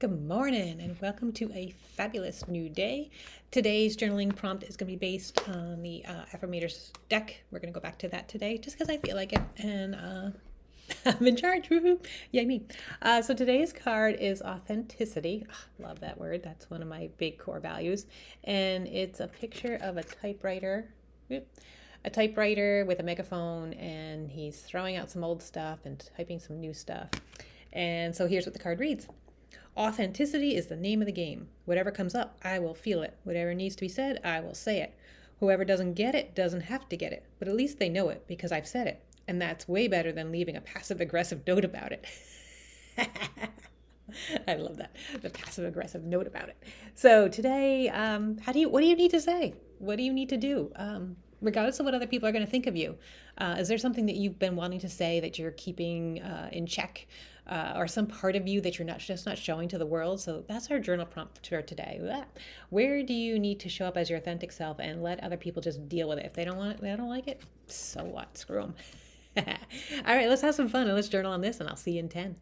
Good morning and welcome to a fabulous new day. Today's journaling prompt is going to be based on the Affirmators deck. We're going to go back to that today just because I feel like it and I'm in charge. Woohoo! Yay me. So today's card is authenticity. Love that word. That's one of my big core values. And it's a picture of a typewriter. A typewriter with a megaphone, and he's throwing out some old stuff and typing some new stuff. And so here's what the card reads. Authenticity is the name of the game. Whatever comes up, I will feel it. Whatever needs to be said, I will say it. Whoever doesn't get it doesn't have to get it, but at least they know it because I've said it. And that's way better than leaving a passive aggressive note about it. I love that. The passive aggressive note about it. So today, what do you need to say? What do you need to do? Regardless of what other people are going to think of you, is there something that you've been wanting to say that you're keeping in check, or some part of you that you're not showing to the world? So that's our journal prompt for today. Where do you need to show up as your authentic self and let other people just deal with it? If they don't want it, they don't like it. So what? Screw them. All right, let's have some fun and let's journal on this, and I'll see you in 10.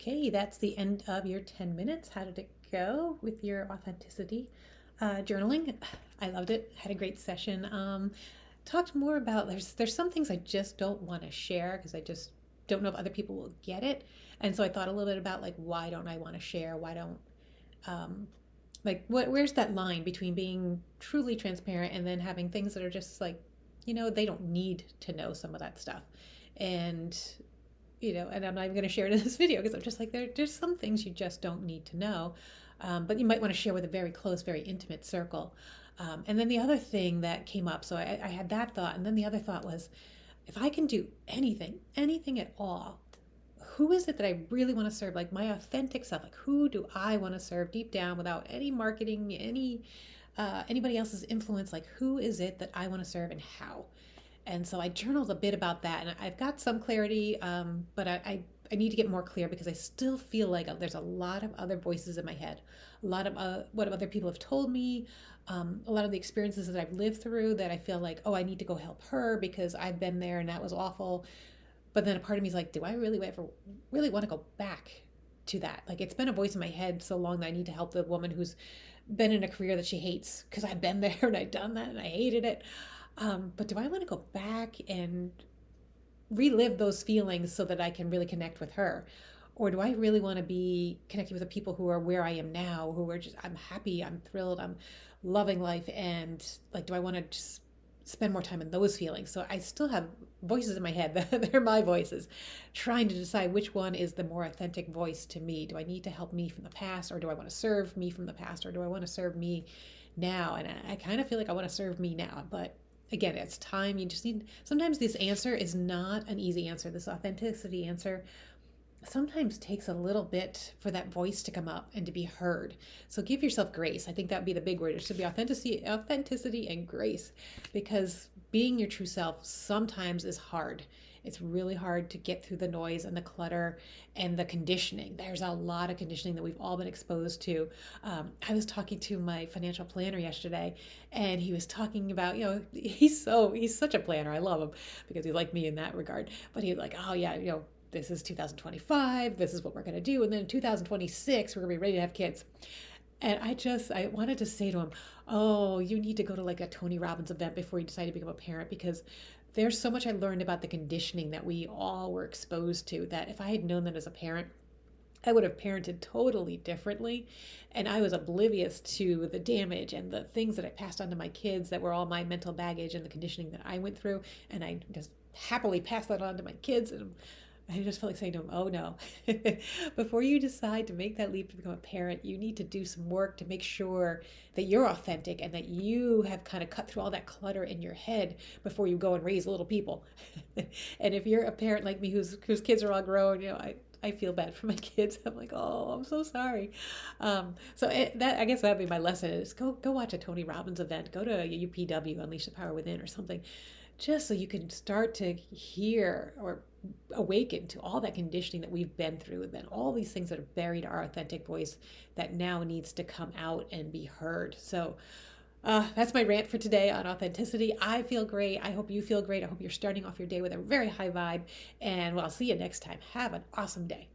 Okay, that's the end of your 10 minutes. How did it go with your authenticity journaling? I loved it. Had a great session. Talked more about there's some things I just don't want to share because I just don't know if other people will get it. And so I thought a little bit about like why don't I want to share? Why don't like where's that line between being truly transparent and then having things that are just like, they don't need to know some of that stuff. And and I'm not even going to share it in this video because I'm just like, there's some things you just don't need to know. But you might want to share with a very close, very intimate circle. And then the other thing that came up, so I had that thought. And then the other thought was, if I can do anything at all, who is it that I really want to serve? Like my authentic self, like who do I want to serve deep down without any marketing, anybody else's influence? Like who is it that I want to serve and how? And so I journaled a bit about that, and I've got some clarity, but I need to get more clear because I still feel like there's a lot of other voices in my head, a lot of what other people have told me, a lot of the experiences that I've lived through that I feel like, oh, I need to go help her because I've been there and that was awful. But then a part of me is like, do I really ever really want to go back to that? Like it's been a voice in my head so long that I need to help the woman who's been in a career that she hates because I've been there and I've done that and I hated it. But do I want to go back and relive those feelings so that I can really connect with her? Or do I really want to be connecting with the people who are where I am now, who are just, I'm happy, I'm thrilled, I'm loving life. And like, do I want to just spend more time in those feelings? So I still have voices in my head. They're my voices, trying to decide which one is the more authentic voice to me. Do I need to help me from the past, or do I want to serve me from the past, or do I want to serve me now? And I kind of feel like I want to serve me now, but again, it's time. You just need, sometimes this answer is not an easy answer. This authenticity answer sometimes takes a little bit for that voice to come up and to be heard. So give yourself grace. I think that would be the big word. It should be authenticity and grace, because being your true self sometimes is hard. It's really hard to get through the noise and the clutter and the conditioning. There's a lot of conditioning that we've all been exposed to. I was talking to my financial planner yesterday, and he was talking about, he's such a planner. I love him because he's like me in that regard. But he was like, oh yeah, this is 2025. This is what we're going to do. And then in 2026, we're going to be ready to have kids. And I wanted to say to him, oh, you need to go to like a Tony Robbins event before you decide to become a parent, because there's so much I learned about the conditioning that we all were exposed to, that if I had known that as a parent, I would have parented totally differently. And I was oblivious to the damage and the things that I passed on to my kids that were all my mental baggage and the conditioning that I went through. And I just happily passed that on to my kids. And I just felt like saying to him, oh no, before you decide to make that leap to become a parent, you need to do some work to make sure that you're authentic and that you have kind of cut through all that clutter in your head before you go and raise little people. And if you're a parent like me whose kids are all grown, I feel bad for my kids. I'm like, oh, I'm so sorry. I guess that'd be my lesson is go watch a Tony Robbins event, go to a UPW, Unleash the Power Within or something, just so you can start to hear or awaken to all that conditioning that we've been through, and then all these things that have buried our authentic voice that now needs to come out and be heard. So that's my rant for today on authenticity. I feel great. I hope you feel great. I hope you're starting off your day with a very high vibe, and I'll see you next time. Have an awesome day.